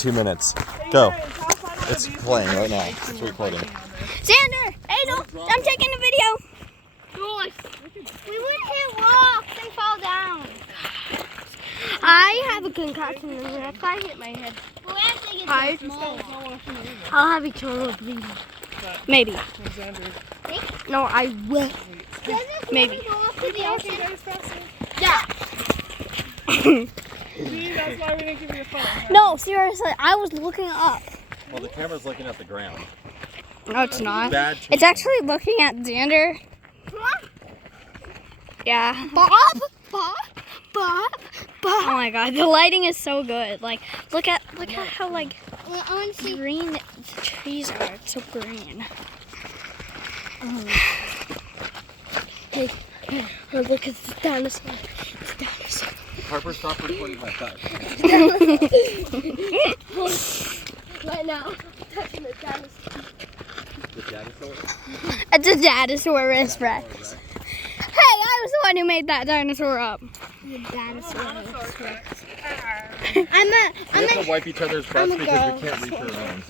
2 minutes. Go. It's playing right now. It's recording. Xander! Adel! I'm taking a video! Gosh! We would hit rocks and fall down. I have a concussion and if I hit my head, I'll have eternal bleeding. Maybe. No, I will. Maybe. Yeah. See, that's why we didn't give you a phone. No, seriously, I was looking up. Well, the camera's looking at the ground. No, it's not. Bad It's actually looking at Xander. Yeah. Bob. Oh my god, the lighting is so good. Like, look at how like green the trees are. It's so green. Hey, look at the dinosaur. It's a dinosaur. Harper, stop recording my butt. Right now, touching the dinosaur. The dinosaur? It's a Dinosaurus Rex. Hey, I was the one who made that dinosaur up. The Dinosaurus Rex. We have to wipe each other's butts because we can't reach our own.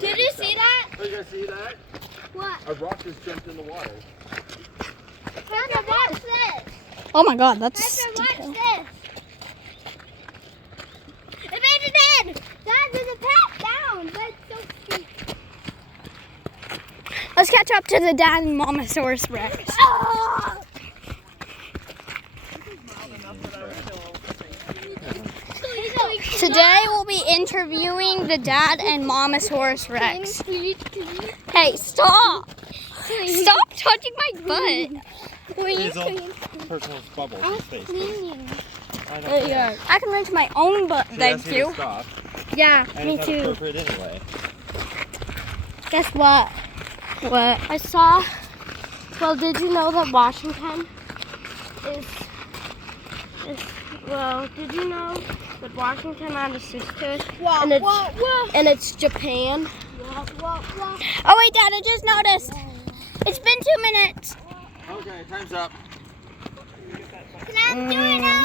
Did you see that? Oh, you guys see that? What? A rock just jumped in the water. Pepper, watch this. Oh my god, that's Pepper, watch detail. this. It made it in. Dad, there's a pet down. That's so cute. Let's catch up to the dad and Momosaurus Rex. Oh! Today we'll be interviewing the dad and Momosaurus Rex. Hey, stop! Stop touching my butt. His own personal bubble in his face. I don't care. I can reach my own butt, She thank asked me to you. stop, Yeah, and me it's too. not appropriate anyway. Guess what? What? I saw. Well, did you know that Washington is well, did you know that Washington had a sister? And it's Japan. Oh wait, Dad, I just noticed. It's been 2 minutes. Okay, time's up. Can I do it now?